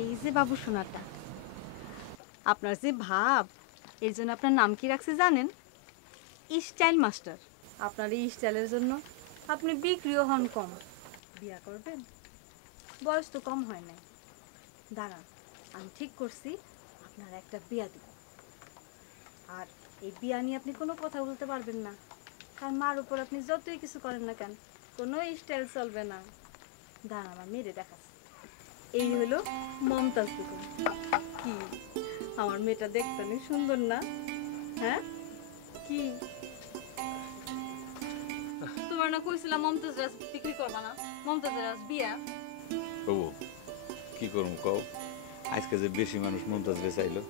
এই যে বাবু সোনাটা, আপনার যে ভাব, এর জন্য আপনার নাম কি রাখছে জানেন? Style master. আপনার এই স্টাইলের জন্য আপনি বিক্রিও হন কম। বিয়া করবেন? বয়স তো কম হয় নাই। দাঁড়ান, আমি ঠিক করছি, আপনার একটা বিয়া দিব। আর এই বিয়া নিয়ে আপনি কোনো কথা বলতে পারবেন না, কারণ মার উপর আপনি যতই কিছু করেন না কেন, কোনো স্টাইল চলবে না। দাঁড়ান, আমার মেয়েরে দেখাচ্ছি। এই হলো মমতাজ বেগম। কি আমার মেয়েটা দেখতে অনেক সুন্দর না? হ্যাঁ, কি তোমার না কইছিলাম মমতাজ রাজ বিক্রি করবা না? মমতাজ রাজ বিয়া। ও কি করবো কও, আজকে যে বেশি মানুষ মমতাজ রে চাইলো,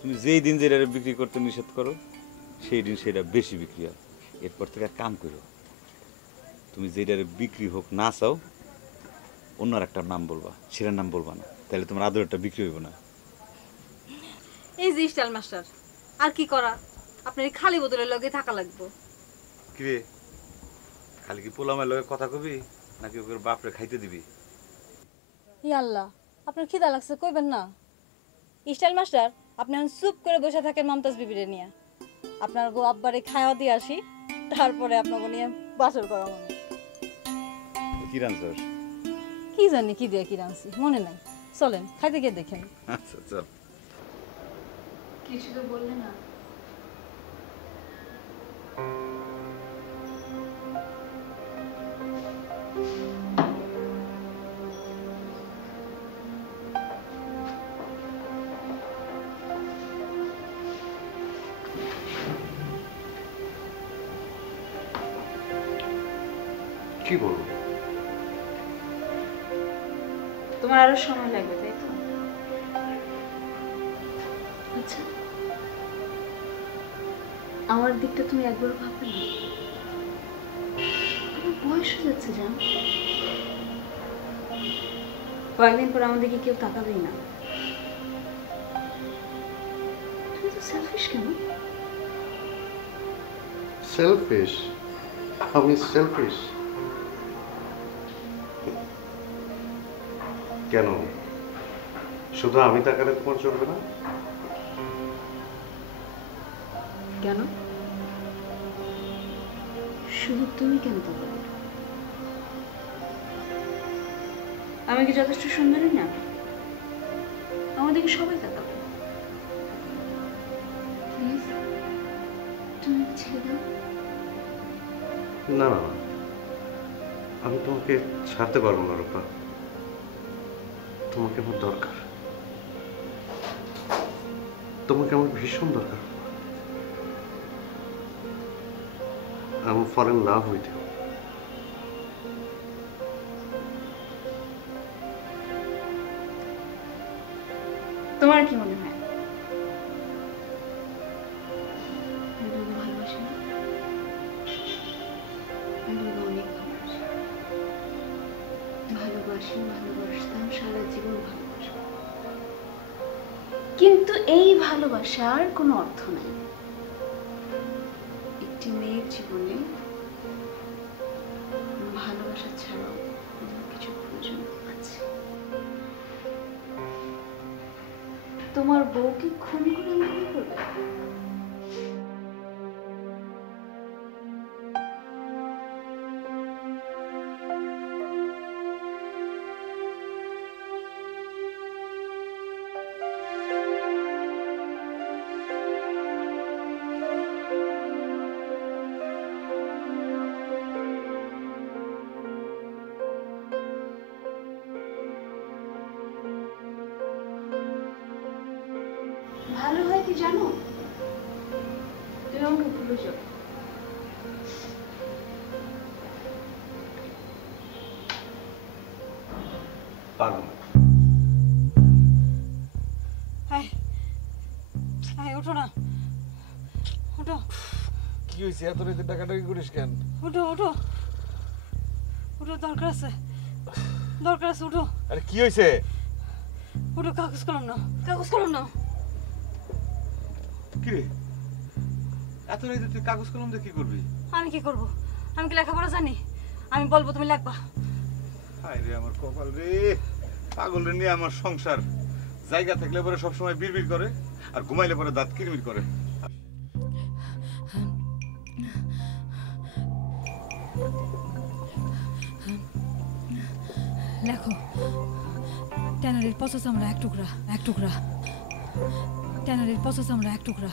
তুমি যেই দিন যেটা বিক্রি করতে নিষেধ করো সেই দিন সেটা বেশি বিক্রি হয়। এরপর থেকে এক কাম করো, তুমি যেটারে বিক্রি হোক না চাও অন্য একটা নাম বলবা, সেটার নাম বলবা না, তাহলে তোমার আদরটা বিক্রি হইব না। এই যে স্টাইল মাস্টার, আর কি করা? আপনার এই খালি বোতলের লগে থাকা লাগবে। কিরে, খালি কি পোলামের লগে কথা কবি নাকি ওকে বাপরে খাইতে দিবি? ই আল্লাহ, আপনার খিদা লাগছে কইবেন না? স্টাইল মাস্টার, আপনি এখন চুপ করে বসে থাকেন মমতাজ বিবিরে নিয়ে। আপনার গো আব্বারে খাওয়া দিয়ে আসি, তারপরে আপনাকে নিয়ে বাসর করা মনে। কি রানছস? কি জানি কি দিয়ে কি রাঁধছি, মনে নাই। চলেন খাইতে গিয়ে দেখেন। আচ্ছা চল। কিছু তো বললে না। কি বলবো? তোমার আরো সময় লাগবে, তাই তো? আচ্ছা, আমার দিকটা তুমি একবার ভাববে না? আমার বয়স হয়ে যাচ্ছে, জান। কয়েকদিন পর আমাদেরকে কেউ তাকাবেই না। তুমি তো সেলফিশ কেন? সেলফিশ? আমি সেলফিশ কেন? শুধু আমি তাকালে তোমার চলবে না? কেন শুধু তুমি কেন তাকাবে? আমি কি যথেষ্ট সুন্দরী না? আমাদেরকে সবাই তাকাবে। প্লিজ, তুমি ছেড়ে দাও। না না না, আমি তোমাকে ছাড়তে পারবো না রূপা। তোমাকে আমার দরকার, তোমাকে আমার ভীষণ দরকার। আমি fall in love with you. তোমার কি মনে হয় আমি তোমাকে ভালোবাসি না? আমি তোমাকে অনেক ভালোবাসি। ভালোবাসতাম, সারা জীবন ভালোবাসবো। কিন্তু এই ভালোবাসার কোনো অর্থ নাই। একটি মেয়ের জীবনে ভালোবাসা ছাড়াও অন্য কিছু প্রয়োজন আছে। তোমার বউকে খুন করে মনে করবে? জানো, তুমি আমাকে ভুলে যাও। পাগল। হাই হাই, ওঠো না, ওঠো কি হয়েছে এত রাতে ডাকাডাকি করিস কেন? ওঠো ওঠো ওঠো, দরকার আছে, দরকার আছে, ওঠো আরে কি হয়েছে? ওঠো, কাগজ কলম নাও, কাগজ কলম নাও। কি রে, এত রাতে তুই কাগজ কলম দিয়ে কি করবি? আমি কি করব? আমি কি লেখাপড়া জানি? আমি বলবো, তুমি লিখবা। হায় রে আমার কপাল রে, পাগল রে নিয়ে আমার সংসার। জায়গা থাকলে পরে সবসময় বিড়বিড় করে, আর ঘুমাইলে পরে দাঁত কিরমির করে। লেখো, ট্যানারির পচা চামড়া এক টুকরা, এক টুকরা, ট্যানারির পচা চামড়া এক টুকরা,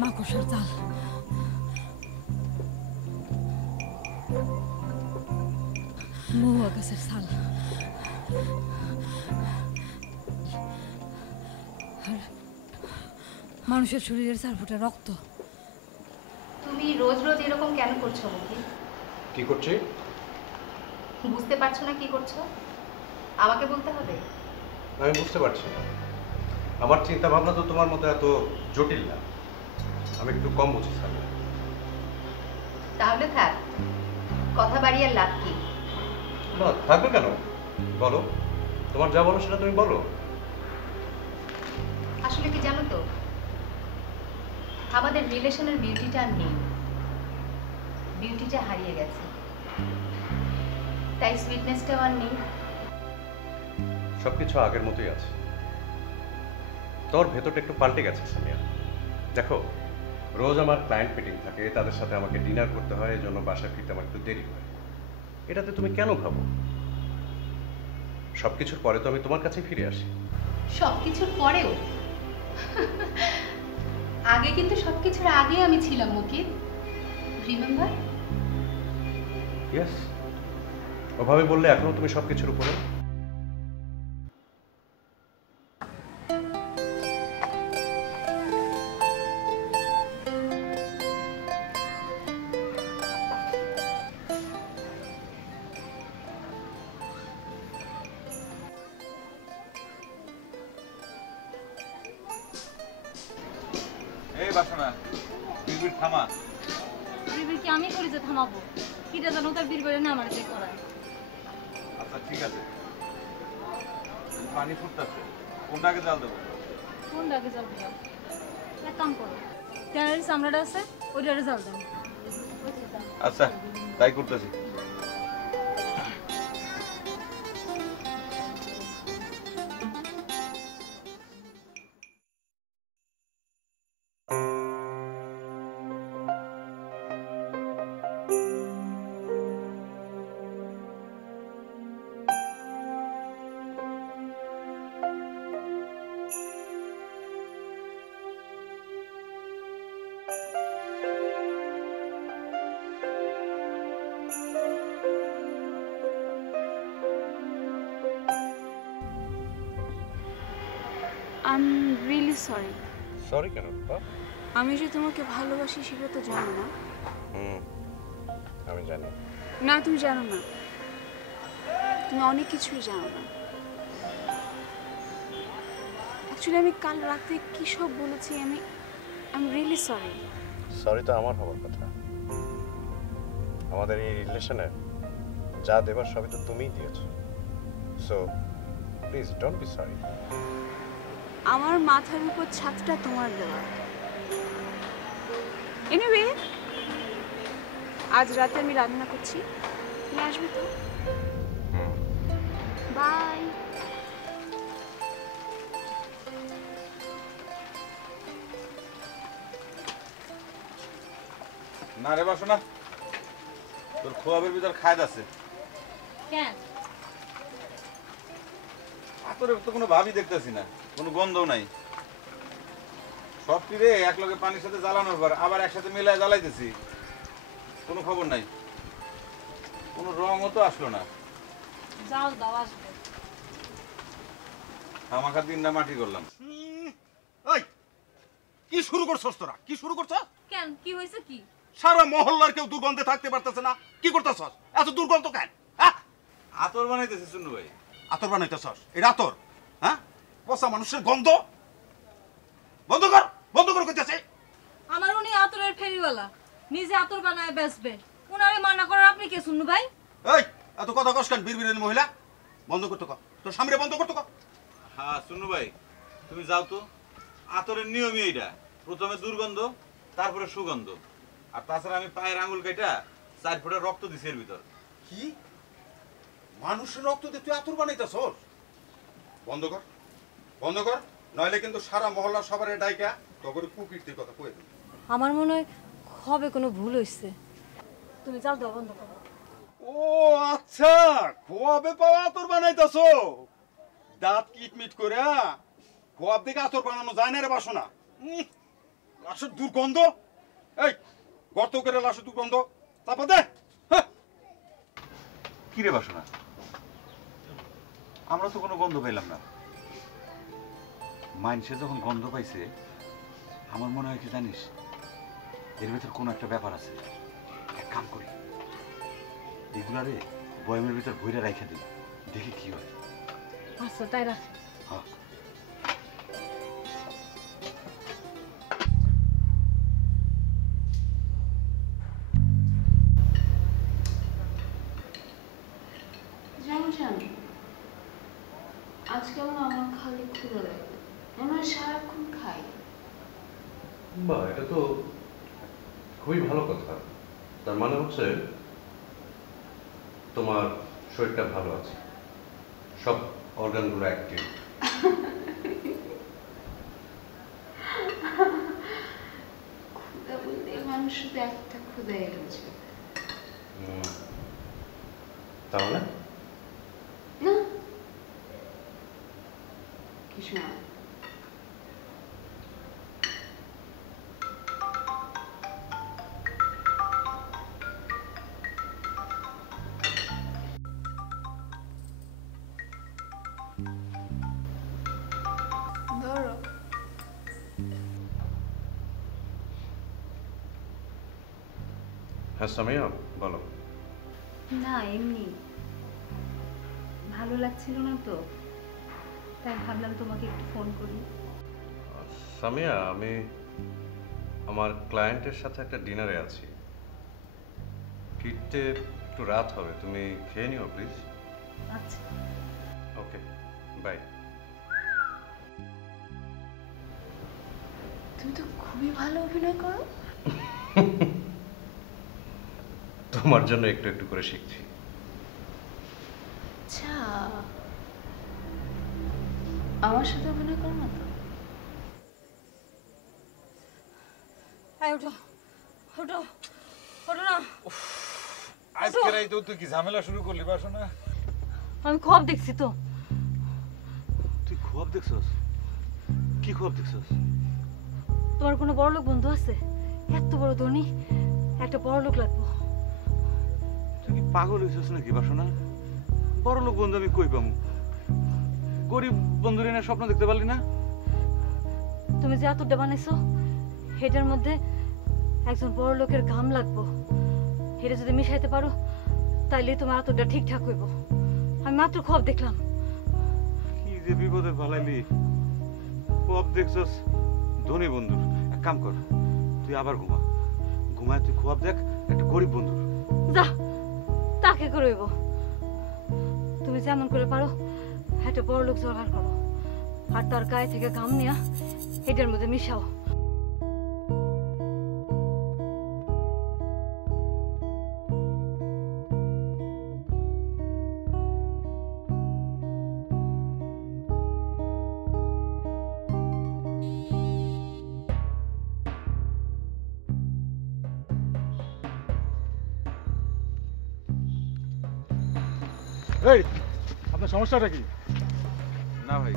মাকড়সার জাল, মহুয়া গাছের ছাল, আর মানুষের শরীরের 4 ফোঁটা রক্ত। তুমি রোজ রোজ এরকম কেন করছো মুখি? কি করছি? বুঝতে পারছো না কি করছো? আমাকে বলতে হবে। আমি বুঝতে পারছি না, আমার চিন্তা ভাবনা তো তোমার মতো এত জটিল না। আমি একটু কম বুঝি সামিয়া। তাহলে থাক, কথা বাড়িয়ে লাভ কি? না থাকবে কেন, বলো। তোমার যা বলো সেটা তুমি বলো। আসলে কি জানো তো, আমাদের রিলেশনের বিউটিটা আর নেই, বিউটিটা হারিয়ে গেছে, তাই সুইটনেসটাও আর নেই। সবকিছু আগের মতোই আছে, তোর ভেতরটা একটু পাল্টে গেছে সামিয়া। দেখো, রোজ আমার ক্লায়েন্ট মিটিং থাকে, তাদের সাথে আমাকে ডিনার করতে হয়, এজন্য বাসায় ফিরতে আমার একটু দেরি হয়। এটাতে তুমি কেন ভাবো? সবকিছুর পরে তো আমি তোমার কাছেই ফিরে আসি। সবকিছুর পরেও? আগে কিন্তু সবকিছুর আগে আমি ছিলাম মুকিত, রিমেম্বার? ইয়েস, ওভাবে বললে এখনো তুমি সবকিছুর উপরে। এই বাসনা, বিড়বিড় থামা। বিড়বিড় কি আমি করি যে থামাবো? কিটা জানো তার বিড়বিড়ে না আমার যে করায়। আচ্ছা ঠিক আছে, পানি ফুটতেছে, কোনটাকে জাল দেবো? কোন ডাকে জাল দিলাম? এক কাম করো, ট্যানারির চামড়াটা আছে, ওইটারে জাল দেন। আচ্ছা তাই করতেছি। I am really sorry. Sorry কেন? আমি যে তোমাকে ভালোবাসি সেটা তো জানো না। আমি জানি। না, তুমি জানো না, তুমি অনেক কিছুই জানো না। অ্যাকচুয়ালি আমি কাল রাতে কী সব বলেছি, I am really sorry. Sorry তো আমার হওয়ার কথা। আমাদের এই রিলেশনে যা দেবার সবই তো তুমিই দিয়েছো, so please don't be sorry. আমার মাথার উপর ছাদটা তোমার দেওয়া। এনিওয়ে, আজ রাতে আমি রান্না করছি, তুমি আসবে তো? বাই। না রে বাসনা, তোর খোয়াবের ভিতর খায়দ আছে। কেন? তোর তো কোনো ভাবই দেখতেছি না, কোনো গন্ধও নাই। সব রে এক লগে পানির সাথে জ্বালানোর পর আবার একসাথে মিলায় জ্বালাইতেছি, কোনো খবর নাই, কোনো রঙও তো আসলো না। জাল দাও, আসবে। আমাকে দিনটা মাটি করলাম। এই কি শুরু করছস তোরা? কি শুরু করছস? কেন কি হয়েছে কি? সারা মহল্লার কেউ দুর্গন্ধে থাকতে পারতেছে না, কি করতেছস? এত দুর্গন্ধ কেন? হ্যাঁ, আতর বানাইতেছে শুনু ভাই। আতর বানাইতেছস? এটা আতর? হ্যাঁ, পচা মানুষের গন্ধ। বন্ধ কর কইতেছে। আমার উনি আতরের ফেরিওয়ালা, নিজে আতর বানায় বেচবে, উনারে মানা করার আপনি কে শুনু ভাই? এই এত কথা কস কেন? বিড়বিড়ের মহিলা, বন্ধ করতে কর, তোর সামনে বন্ধ করতে কর। হ্যাঁ শুনু ভাই, তুমি যাও তো। আতরের নিয়মই এইটা, প্রথমে দুর্গন্ধ, তারপরে সুগন্ধ। আর তাছাড়া আমি পায়ের আঙুল কেটে 4 ফোঁটা রক্ত দিছি এর ভিতর। কি মানুষের রক্ত দিয়ে তুই আতর বানাইতেছস? বন্ধ কর, নইলে কিন্তু সারা মহল্লা সবার ডাইকা তোর কুকীর্তির কথা কয়ে দিবি। আমার মনে হয় হবে কোনো ভুল হইছে, তুমি যাও দাও বন্ধ করো। ও আচ্ছা, খোয়াবে পাওয়া আতর বানাইতেছো? দাঁত কিটমিট করে খোয়াব দেখে আতর বানানো যায় না রে বাসনা। লাশের দুর্গন্ধ। এই গর্ত করে লাশের দুর্গন্ধ চাপা দে। কি রে বাসনা, আমরা তো কোনো গন্ধ পাইলাম না। মাইনসে যখন গন্ধ পাইছে, আমার মনে হয় কি জানিস, এর ভিতর কোনো একটা ব্যাপার আছে। এক কাম করি, এগুলারে বয়ামের ভিতর ভইরা রাইখা দিই, দেখি কি হয়। আচ্ছা তাই রাখ। হ্যাঁ জানো আজকাল না আমার খালি ক্ষুধা লাগে, আমরা সারাক্ষণ খাই। বা এটা তো খুবই ভালো কথা। তার মানে হচ্ছে তোমার শরীরটা ভালো আছে, সব অর্গানগুলো অ্যাক্টিভ। ক্ষুধা বলতে মানুষ শুধু একটা ক্ষুধাই রয়েছে। তাহলে না কিছু না। ধরো হ্যাঁ সামিয়া বলো। না এমনি ভালো লাগছিল না তো, তাই ভাবলাম তোমাকে একটু ফোন করি। সামিয়া, আমি আমার ক্লায়েন্টের সাথে একটা ডিনারে আছি, ফিরতে একটু রাত হবে, তুমি খেয়ে নিও প্লিজ। আচ্ছা ওকে বাই। তুমি তো খুবই ভালো অভিনয় করো। তোমার জন্য একটু একটু করে শিখছি। আচ্ছা আমার সাথে অভিনয় করো না তো? ওঠো ওঠো ওঠো না। আজকে রাইতেও তুই কি ঝামেলা শুরু করলি বাসনা? আমি খব দেখছি তো। তুই খুব দেখছস? কি খুব দেখছস? তোমার কোনো বড় লোক বন্ধু আছে? এত বড় ধনী, একটা বড় লোক লাগবো। তুই কি পাগল হয়েছিস নাকি বাসনা? বড় লোক বন্ধু আমি কই পামু? গরিব বন্ধুরে না স্বপ্ন দেখতে পারলি না? তুমি যে আতরটা বানাইছো, হেটার মধ্যে একজন বড় লোকের ঘাম লাগবো। হেটা যদি মিশাইতে পারো, তাইলে তোমার আতরটা ঠিকঠাক হইব। আমি মাত্র খব দেখলাম। কি যে বিপদে ভালাইলি। খুব দেখছস ধনী বন্ধুর। এক কাম কর, তুই আবার ঘুমায় তুই খুব দেখ একটা গরিব বন্ধুর। যা তাকে করইব। তুমি যেমন করে পারো একটা বড় লোক জোগাড় করো, আর তার গায়ে থেকে ঘাম নিয়া এটার মধ্যে মিশাও। এই আপনার সমস্যাটা কি? না ভাই,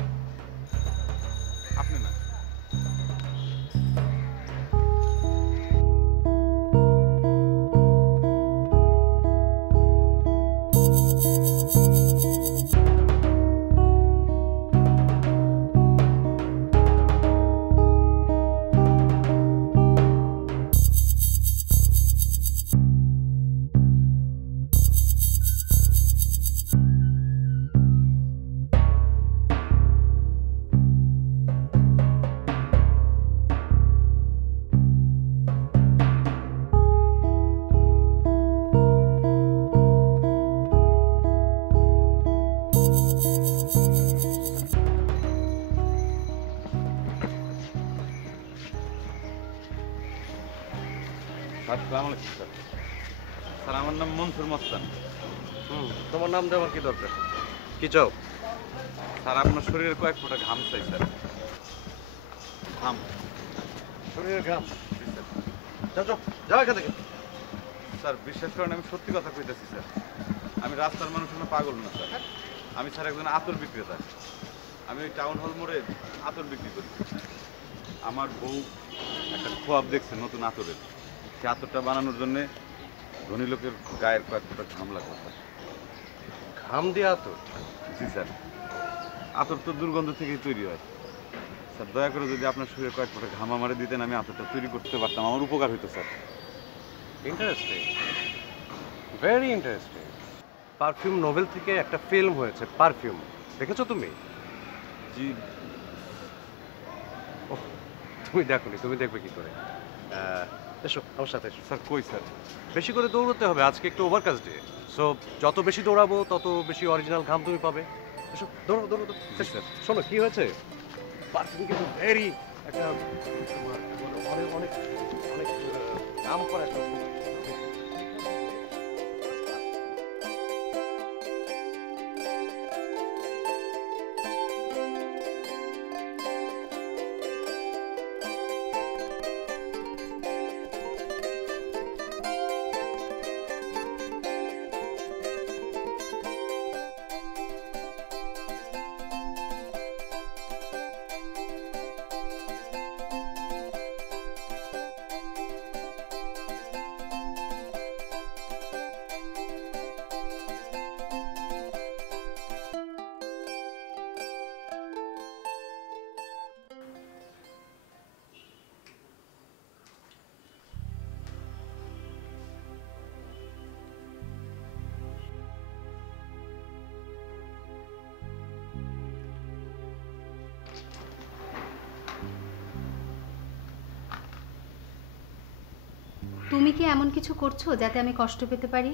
আপনি না। স্যার সালাম আলাইকুম স্যার। স্যার আমার নাম মনসুর মস্তান। তোমার নাম দেওয়ার কি দরকার? কি চাও? স্যার আপনার শরীরের কয়েক ফোঁটা ঘাম চাই স্যার। ঘাম। শরীরের ঘাম? জি স্যার। যাও যাও যাও এখান থেকে। স্যার বিশ্বাস করেন আমি সত্যি কথা কইতেছি স্যার। আমি রাস্তার মানুষ না, পাগল না স্যার। আমি স্যার একজন আতর বিক্রেতা। আমি ওই টাউন হল মোড়ে আতর বিক্রি করি। আমার বউ একটা খোয়াব দেখছে নতুন আতরের। সে আতরটা বানানোর জন্যে ধনী লোকের গায়ের কয়েক ফোঁটা ঘাম লাগবে স্যার। ঘাম দিয়া তো? জি স্যার। আতর তো দুর্গন্ধ থেকেই তৈরি হয়। স্যার দয়া করে যদি আপনার শরীরে কয়েক ফোঁটা ঘাম আমারে দিতেন, আমি আতরটা তৈরি করতে পারতাম, আমার উপকার হইতো sir. Interesting, very interesting. Perfume novel থেকে একটা ফিল্ম হয়েছে পারফিউম, দেখেছো তুমি? জি। ওহ, তুমি দেখোনি, তুমি দেখবে কি করে? এসো আমার সাথে এসো। স্যার কই স্যার? বেশি করে দৌড়তে হবে, আজকে একটু ওভারকাজ ডে। সো যত বেশি দৌড়াবো তত বেশি অরিজিনাল ঘাম তুমি পাবে। এসো দৌড়ো দৌড়ো দৌড়ো। জি স্যার। শোনো কি হয়েছে, পারফিউম কিন্তু ভেরি একটা অনেক অনেক অনেক নাম করা একটা। তুমি কি এমন কিছু করছো যাতে আমি কষ্ট পেতে পারি?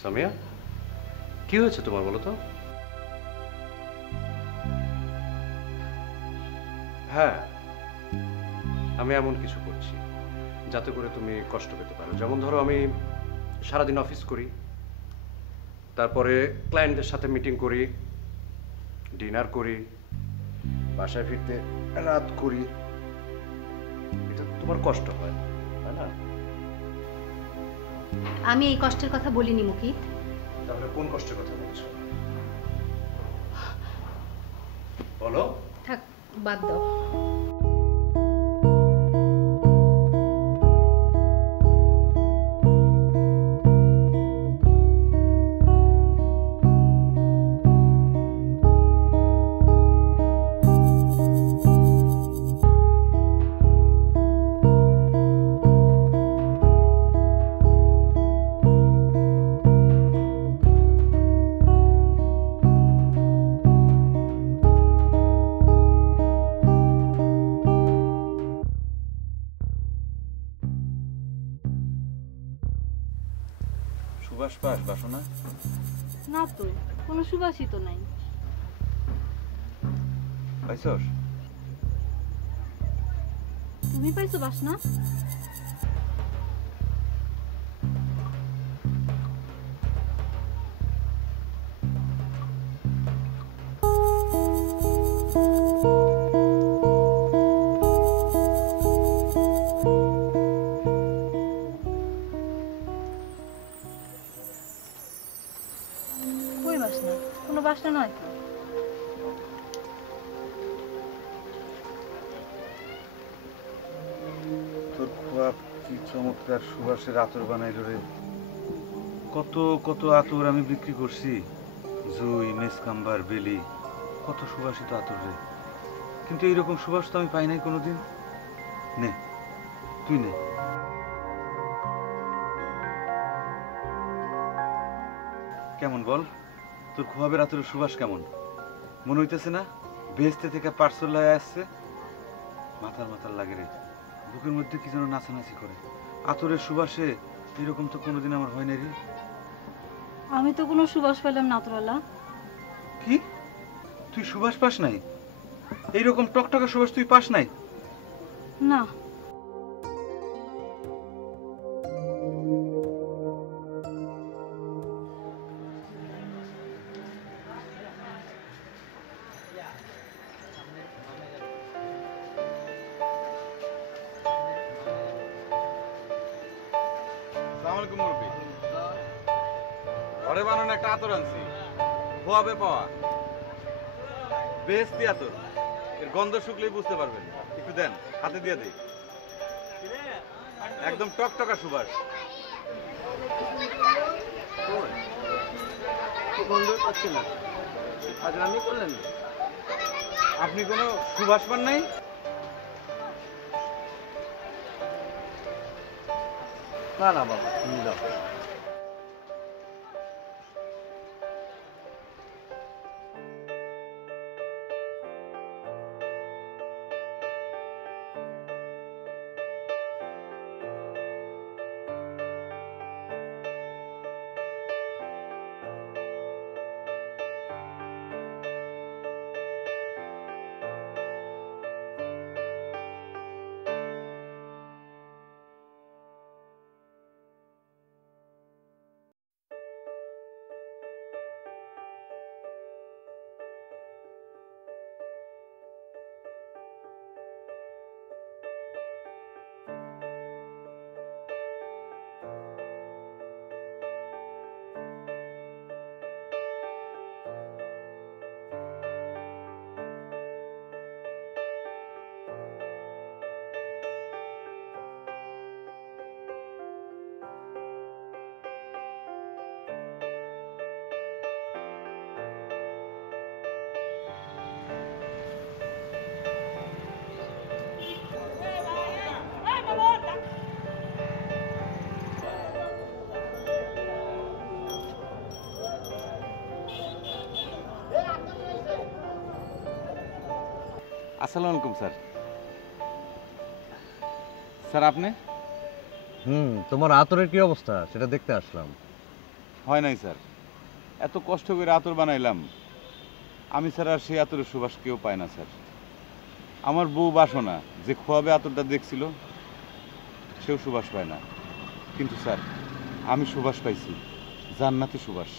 সামিয়া, কি হয়েছে তোমার বলো তো? হ্যাঁ, আমি এমন কিছু করছি যাতে করে তুমি কষ্ট পেতে পারো। যেমন ধরো আমি সারাদিন অফিস করি, তারপরে ক্লায়েন্টদের সাথে মিটিং করি, ডিনার করি, বাসায় ফিরতে রাত করি। এটা তোমার কষ্ট হয়, তাই না? আমি এই কষ্টের কথা বলিনি মুকিত। তাহলে কোন কষ্টের কথা বলছো বলো? থাক, বাদ দাও। সুবাস পাস বাসনা? না তো, কোনো সুবাসই তো নাই। পাইছস? তুমি পাইছো বাসনা? কই বাসনা? কোনো বাসনা নয় তো। তোর খোয়াব কি চমৎকার সুবাসের আতর বানাইল রে। কত কত আতর আমি বিক্রি করছি, জুই, মেসকাম্বার, বেলি, কত সুবাসিত আতর রে। কিন্তু এইরকম সুবাস তো আমি পাই নাই কোনোদিন। নে, তুই নে। কেমন বল, তোর খোয়াবের আতরের সুবাস কেমন? মনে হইতেছে না বেহেশতে থেকে পার্সেল লয়ে আসছে? মাথার মাথার লাগে রে, বুকের মধ্যে কি যেন নাচানাচি করে। আতরের সুবাসে এরকম তো কোনোদিন আমার হয় নাই রে। আমি তো কোনো সুবাস পেলাম না আতরওয়ালা। কি, তুই সুবাস পাস নাই? এইরকম টকটকা সুবাস তুই পাস নাই? না। আলাইকুম মুরব্বী। ঘরে বানানো একটা আতর আনছি, খোয়াবে পাওয়া, বেহেশতি আতর। এর গন্ধ শুকলেই বুঝতে পারবেন। একটু দেন, হাতে দিয়ে দিই। একদম টকটকা সুবাস। আপনি কোনো সুবাস পান নাই? না না বাবা, তুমি যাও। আসসালামু আলাইকুম স্যার। স্যার আপনি? তোমার আতরের কি অবস্থা সেটা দেখতে আসলাম। হয় নাই স্যার, এত কষ্ট করে আতর বানাইলাম, আমি স্যার আর সেই আতরের সুবাস কেউ পায় না স্যার। আমার বউ বাসনা যে খোয়াবে আতরটা দেখছিল, সেও সুবাস পায় না। কিন্তু স্যার আমি সুবাস পাইছি, জান্নাতি সুবাস।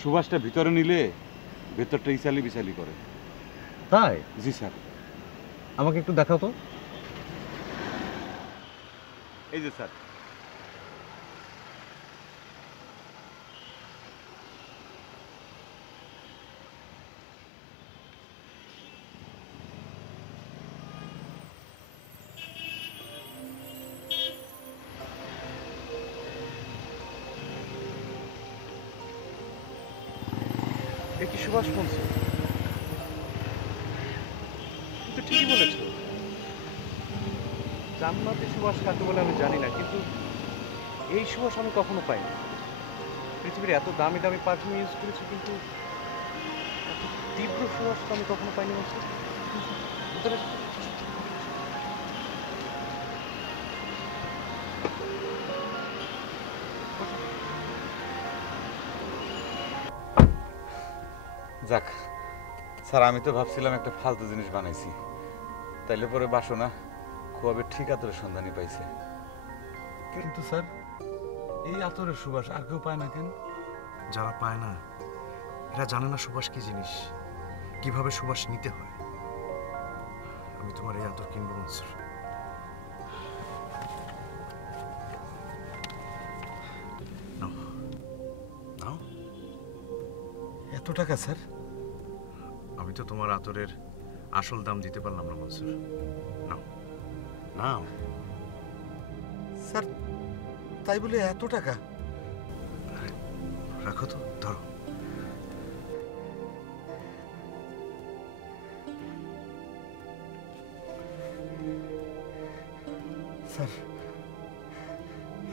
সুবাসটা ভিতরে নিলে ভেতরটা ইসালি বিসালি করে। তাই? জি স্যার। আমাকে একটু দেখাও তো। এই যে স্যার। এ কি সুভাষ বলছো? কিন্তু ঠিকই বলেছ, জান্নাতি সুভাষ কাকে বলে আমি জানি না, কিন্তু এই সুভাষ আমি কখনো পাইনি। পৃথিবীর এত দামি দামি পারফিউম ইউজ করেছি, কিন্তু এত তীব্র সুভাষ তো আমি কখনো পাইনি। বলছি যাক স্যার, আমি তো ভাবছিলাম একটা ফালতু জিনিস বানাইছি, তাইলে পরে বাসনা খোয়াবে ঠিক আতরের সন্ধানই পাইছে। কিন্তু স্যার এই আতরের সুবাস আর কেউ পায় না কেন? যারা পায় না এরা জানে না সুবাস কি জিনিস, কিভাবে সুবাস নিতে হয়। আমি তোমার এই আতর কিনবো মনসুর। নাও নাও। এত টাকা স্যার? আমি তো তোমার আতরের আসল দাম দিতে পারলাম না মনসুর। নাও নাও। স্যার তাই বলে এত টাকা? রাখো তো, ধরো। স্যার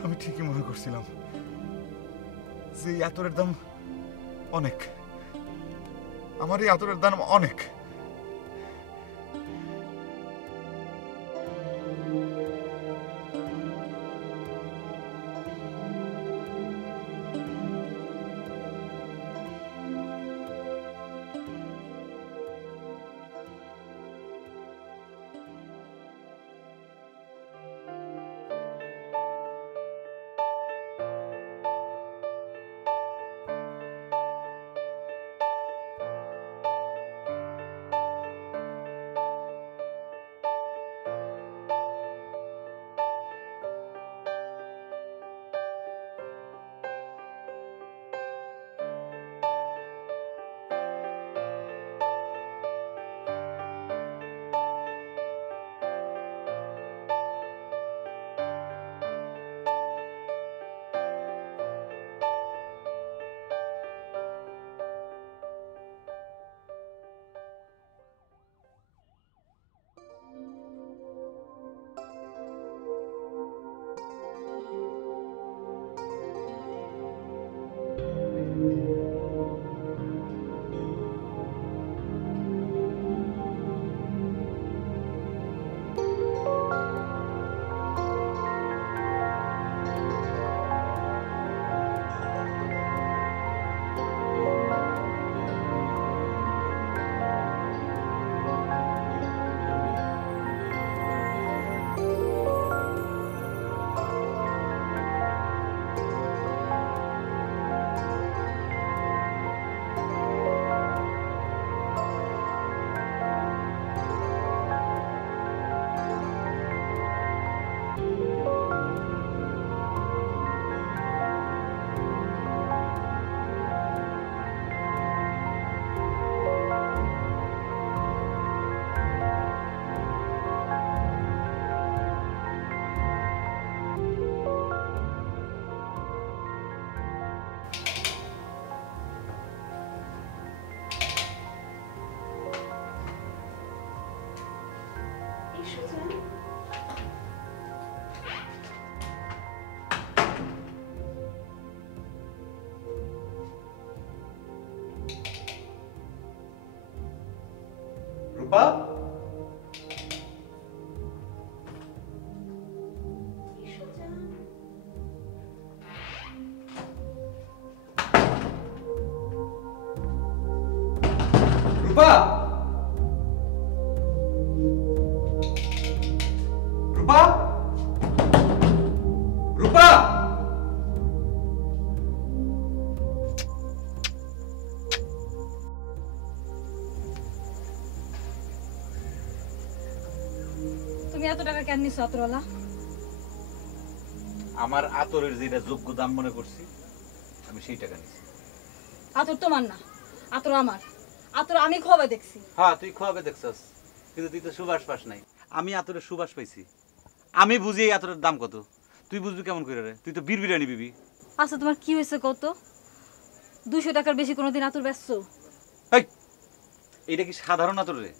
আমি ঠিকই মনে করছিলাম যে এই আতরের দাম অনেক, আমার এই আতরের দাম অনেক। রূপা রূপা রূপা রূপা তুমি এত টাকা কেন নিছো আতরওয়ালা? আমার আতরের যেটা যোগ্য দাম মনে করছি আমি সেই টাকা নিছি। আতর তোমার না, আতর আমার। আতর আমি খোয়াবে দেখছি। হ্যাঁ তুই খাওয়াবে দেখছস, কিন্তু তুই তো সুবাস পাস নাই। আমি আতরের সুবাস পাইছি, আমি বুঝি এই আতরের দাম কত। তুই বুঝবি কেমন করে রে? তুই তো বিড়বিড়ানি বিবি। আচ্ছা তোমার কি হয়েছে কত? 200 টাকার বেশি কোনোদিন আতর বেচছো? এই এইটা কি সাধারণ আতর রে?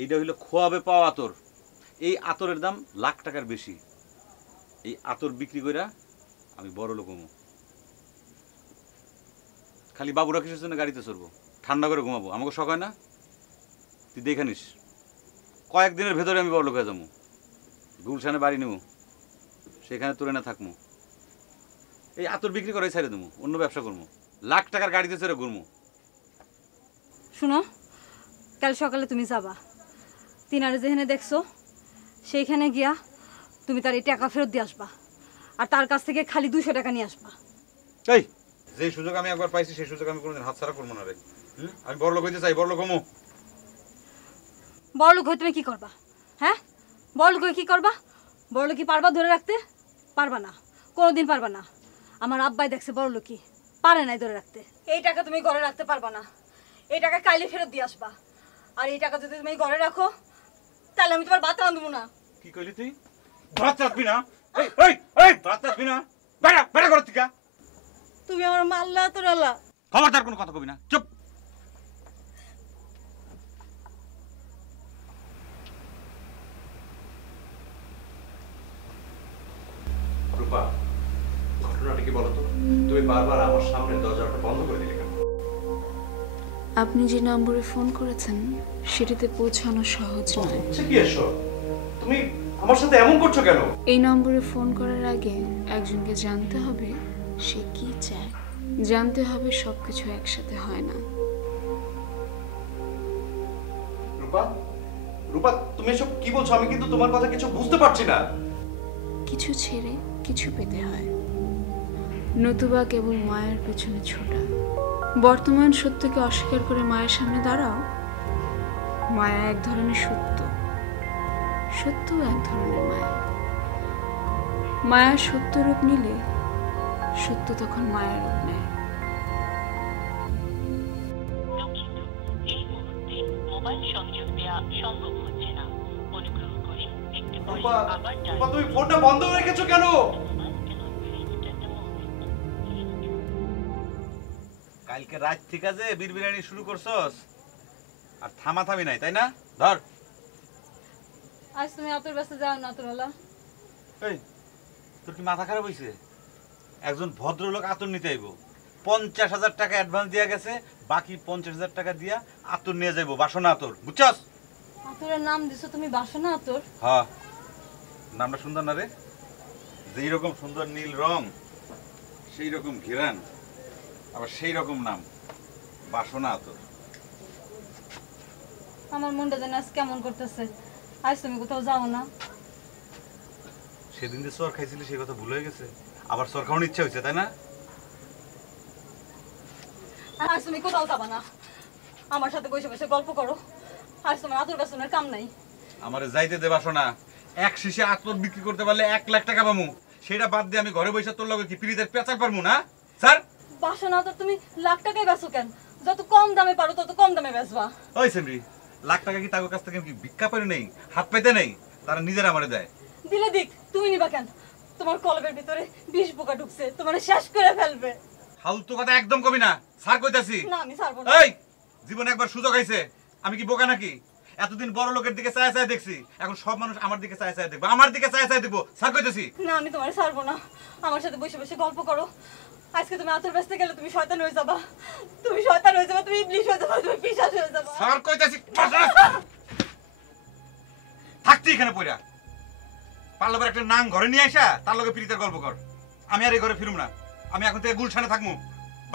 এইটা হইলো খোয়াবে পাওয়া আতর। এই আতরের দাম লাখ টাকার বেশি। এই আতর বিক্রি কইরা আমি বড় লোক হমু। খালি বাবুরা কিসের জন্য গাড়িতে চড়বো? ঠান্ডা করে ঘুমাবো, আমাকে শখ হয় না? তুই দেখে নিস, কয়েকদিনের ভেতরে আমি বড় লোক হয়ে যাবো। গুলশানে বাড়ি নেবো, সেখানে তোরে না থাকবো। এই আতর বিক্রি করাই ছেড়ে দেবো, অন্য ব্যবসা করবো। লাখ টাকার গাড়িতে চড়ে ঘুরবো। শুনো, কাল সকালে তুমি যাবা, তিনারে যেখানে দেখছো সেইখানে গিয়া তুমি তার এই টাকা ফেরত দিয়ে আসবা, আর তার কাছ থেকে খালি 200 টাকা নিয়ে আসবা। এই যে সুযোগ আমি একবার পাইছি সেই সুযোগ আমি কোনোদিন হাতছাড়া করবো না রে। আমি বড় লোক হইতে চাই, বড় লোক হমু। বড় লোক হয়ে তুমি কি করবা? হ্যাঁ, বড় লোক হয়ে কি করবা? বড় লোক কি পারবা ধরে রাখতে? পারবা না, কোনোদিন পারবা না। আমার আব্বাই দেখছে বড় লোক কি পারে নাই ধরে রাখতে। এই টাকা তুমি ঘরে রাখতে পারবা না, এই টাকা কাইলে ফেরত দিয়ে আসবা। আর এই টাকা যদি তুমি ঘরে রাখো তাহলে আমি তোমার ভাত রাঁধবো না। কি কইলি তুই? ভাত রাখবি না? এই এই এই ভাত রাখবি না? বেড়া বেড়া করতে কা? তুমি আমার মাল্লা তোরালা। খবরদার কোনো কথা কবি না, চুপ। রূপা, ঘটনাটা কি বলতো? তুমি বারবার আমার সামনে দরজাটা বন্ধ করে দিলে কেন? আপনি যে নম্বরে ফোন করেছেন সেটাতে পৌঁছানো সহজ নয়। আচ্ছা কি এসো? তুমি আমার সাথে এমন করছো কেন? এই নম্বরে ফোন করার আগে একজনকে জানতে হবে সে কি চায়। জানতে হবে সবকিছু একসাথে হয় না। রূপা, রূপা তুমি এসব কি বলছো? আমি কিন্তু তোমার কথা কিছু বুঝতে পারছি না। কিছু ছেড়ে কিছু পেতে হয়, নতুবা কেবল মায়ের পেছনে ছোটা। বর্তমান সত্যকে অস্বীকার করে মায়ের সামনে দাঁড়াও। মায়া এক ধরনের সত্য, সত্যও এক ধরনের মায়া। মায়া সত্য রূপ নিলে সত্য তখন মায়ের রূপ নেয়। এই মুহূর্তে মোবাইল সংযোগ দেওয়া সম্ভব হচ্ছে না, অনুগ্রহ করে একটু পরে আবার রূপা তুমি ফোনটা বন্ধ রেখেছো কেন? কালকে রাত থেকে যে বিড়বিড়ানি শুরু করছস, আর থামাথামি নাই, তাই না? ধর। আজ তুমি আতর ব্যস্ত যাও না তোরালা। এই তোর কি মাথা খারাপ হইছে? একজন ভদ্রলোক আতর নিতে আইব, 50,000 টাকা অ্যাডভান্স দিয়া গেছে, বাকি 50,000 টাকা দিয়া আতর নিয়ে যাইব, বাসনা আতর, বুঝছস? আতরের নাম দিছো তুমি বাসনা আতর? হ্যাঁ, নামটা সুন্দর না রে? যেই রকম সুন্দর নীল রং, সেই রকম ঘেরান, আবার সেই রকম নাম, বাসনা আতর। আমার মনটা যেন আজ কেমন করতেছে। আজ তুমি কোথাও যাও না? সেদিন যে চর খাইছিলি সেই কথা ভুল হয়ে গেছে, আবার চর খাওয়ানোর ইচ্ছা হয়েছে, তাই না? আজ তুমি কোথাও যাবা না, আমার সাথে বসে বসে গল্প করো। আজ তোমার আতর বেসনের কাম নাই। আমারে যাইতে দে বাসনা। এক শিশে আতর বিক্রি করতে পারলে 1 লাখ টাকা পামু, সেটা বাদ দিয়ে আমি ঘরে বসে তোর লগে কি পিরিতের পেঁচার পারমু না? স্যার বাসনা আতর তুমি লাখ টাকায় বেচো কেন? যত কম দামে পারো তত কম দামে বেচবা। ওই সেমরি, লাখ টাকা কি তার কাছ থেকে কি ভিক্ষা পারি নেই, হাত পাইতে নেই? তারা নিজেরা আমারে দেয়। দিলে দিক, তুমি নিবা কেন? তোমার কলবের ভিতরে বিষ পোকা ঢুকছে, তোমার শেষ করে ফেলবে। ফালতু কথা একদম কবি না, স্যার কইতাছি। না আমি ছাড়বো না। এই জীবনে একবার সুযোগ আইছে, আমি কি বোকা নাকি? এতদিন বড় লোকের দিকে চায় চায় দেখছি, এখন সব মানুষ আমার দিকে চায় চায় দেখবো, আমার দিকে চায় চায় দেখবো, স্যার কইতাছি। না আমি তোমার ছাড়বো না, আমার সাথে বসে বসে গল্প করো। আজকে তুমি আতর বেচতে গেলে তুমি শয়তান হয়ে যাবা, তুমি শয়তান হয়ে যাবা, তুমি ইবলিশ হয়ে যাবা, তুমি পিশাচ হয়ে যাবা। স্যার কইতাছি। থাকতি এখানে পইরা পারলে পর একটা নাং ঘরে নিয়ে আসা তার লগে প্রীতের গল্প কর। আমি আর এই ঘরে ফিরুম না, আমি এখন থেকে গুলশানে থাকবো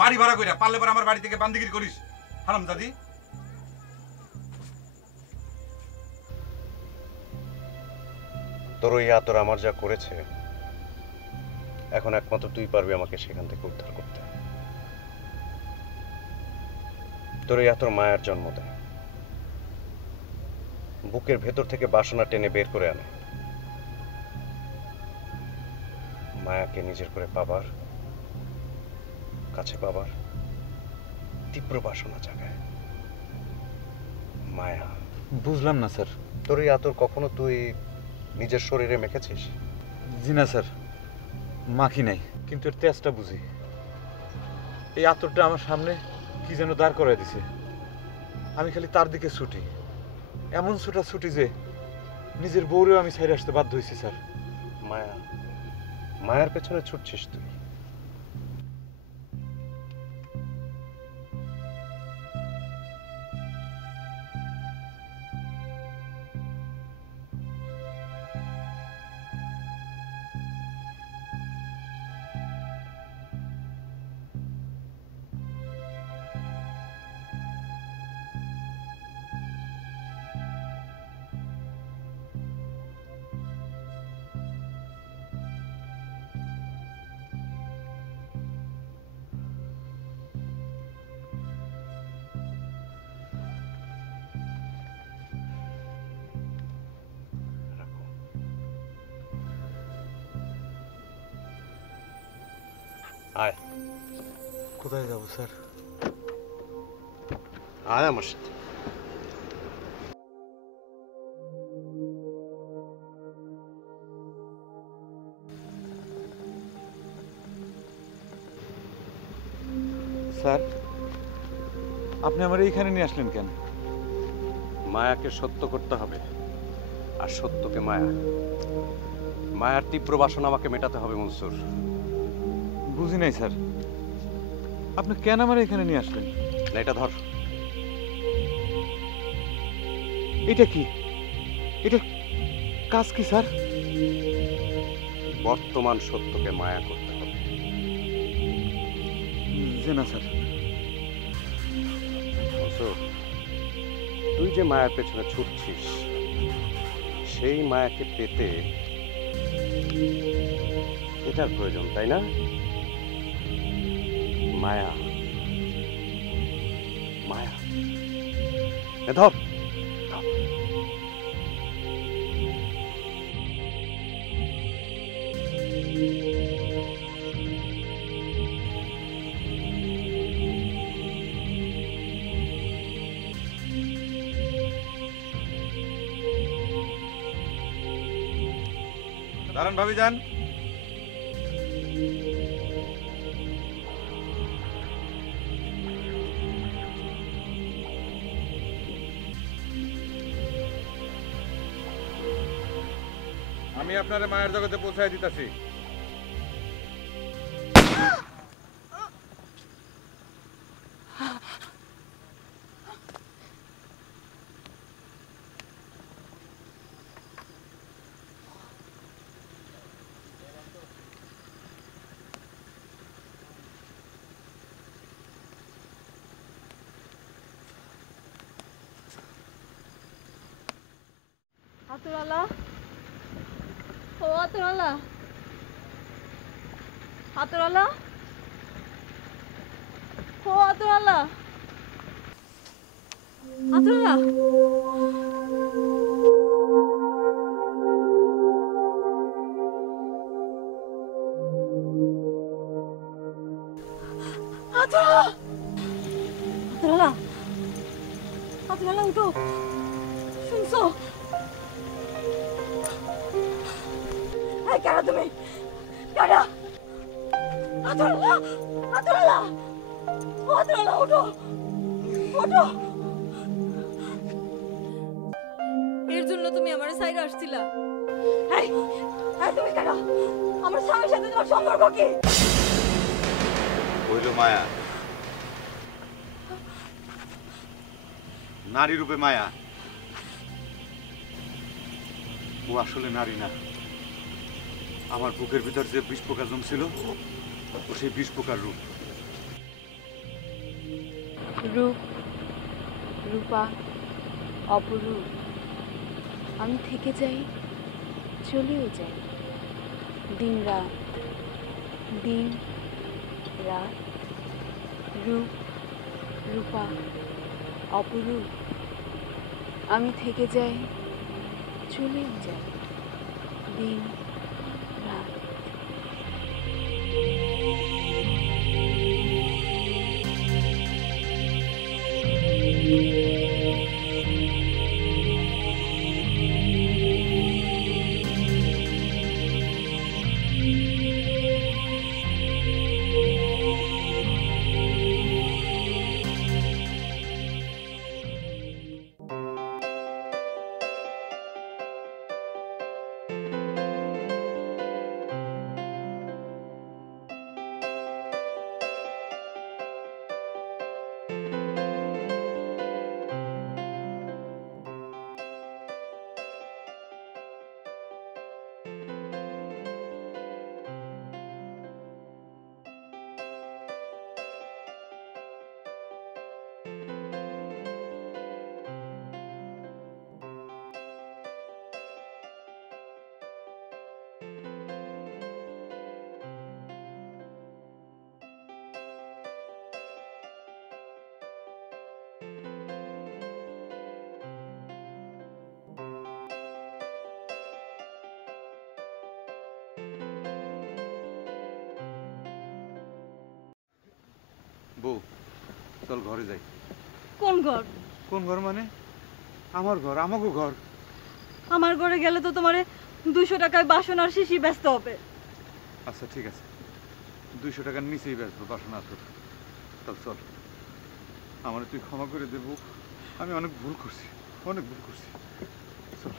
বাড়ি ভাড়া কইরা। পারলে পর আমার বাড়ি থেকে বান্দিগিরি করিস হারামজাদি। তোর ওই আতর আমার যা করেছে, এখন একমাত্র তুই পারবি আমাকে সেখান থেকে উদ্ধার করতে। তোর এই আতর মায়ার জন্ম দেয়, বুকের ভেতর থেকে বাসনা টেনে বের করে আনে, মায়াকে নিজের করে পাবার, কাছে পাবার তীব্র বাসনা জাগায়। মায়া। বুঝলাম না স্যার। তোর এই আতর কখনো তুই নিজের শরীরে মেখেছিস? জি না স্যার, মাখি নাই, কিন্তু এর তেজটা বুঝি। এই আতরটা আমার সামনে কি যেন দাঁড় করাই দিছে, আমি খালি তার দিকে ছুটি, এমন ছুটি যে নিজের বউরেও আমি ছাইরে আসতে বাধ্য হয়েছি স্যার। মায়া, মায়ার পেছনে ছুটছিস তুই। আয়। কোথায় যাবো স্যার? আয় আমার সাথে। স্যার, আপনি আমার এইখানে নিয়ে আসলেন কেন? মায়াকে সত্য করতে হবে, আর সত্যকে মায়া। মায়ার তীব্র বাসনা আমাকে মেটাতে হবে মনসুর। বুঝি নাই স্যার, আপনি কেন আমার এখানে নিয়ে আসলেন? না, এটা ধর। এটা কি? এটা কাজ কি স্যার? বর্তমান সত্যকে মায়া করতে হবে। জি না স্যার। মনসুর, তুই যে মায়ার পেছনে ছুটছিস, সেই মায়াকে পেতে এটার প্রয়োজন, তাই না? মায়া, মায়া। ধর। দাঁড়ান ভাবি যান। আমি আপনারে মায়ের জগতে পৌঁছায় দিতেছি। আতরওয়ালা, ও আতরওয়ালা, আতরওয়ালা, ও আতরওয়ালা, আতরওয়ালা। আতরওয়ালা, আতরওয়ালা, উঠো, শুনছো? কারা তুমি? কারা? আতরওয়ালা, আতরওয়ালা, ও আতরওয়ালা, ওঠো, ওঠো। এর জন্য তুমি আমার সাইডে আসছিলা? এই, তুমি কারা? আমার স্বামীর সাথে তোমার সম্পর্ক কি? হইল মায়া, নারী রূপে মায়া। ও আসলে নারী না, আমার বুকের ভিতর যে বিষ পোকা জমছিল ও সেই বিষ পোকার রূপ। রূপ, রূপা, অপরূপ, আমি থেকে যাই, চলেও যাই। দিন রাত, দিন রাত, রূপ, রূপা, অপরূপ, আমি থেকে যাই, চলেও যাই। দিন রাত। বউ, চল ঘরে যাই। কোন ঘর? কোন ঘর মানে? আমার ঘর, আমাকে ঘর। আমার ঘরে গেলে তো তোমারে 200 টাকায় বাসন আর শিশি ব্যস্ত হবে। আচ্ছা ঠিক আছে, 200 টাকার নিচেই বেচবো বাসন আতর। চল চল, আমার তুই ক্ষমা করে দেবো, আমি অনেক ভুল করছি, অনেক ভুল করছি। চল।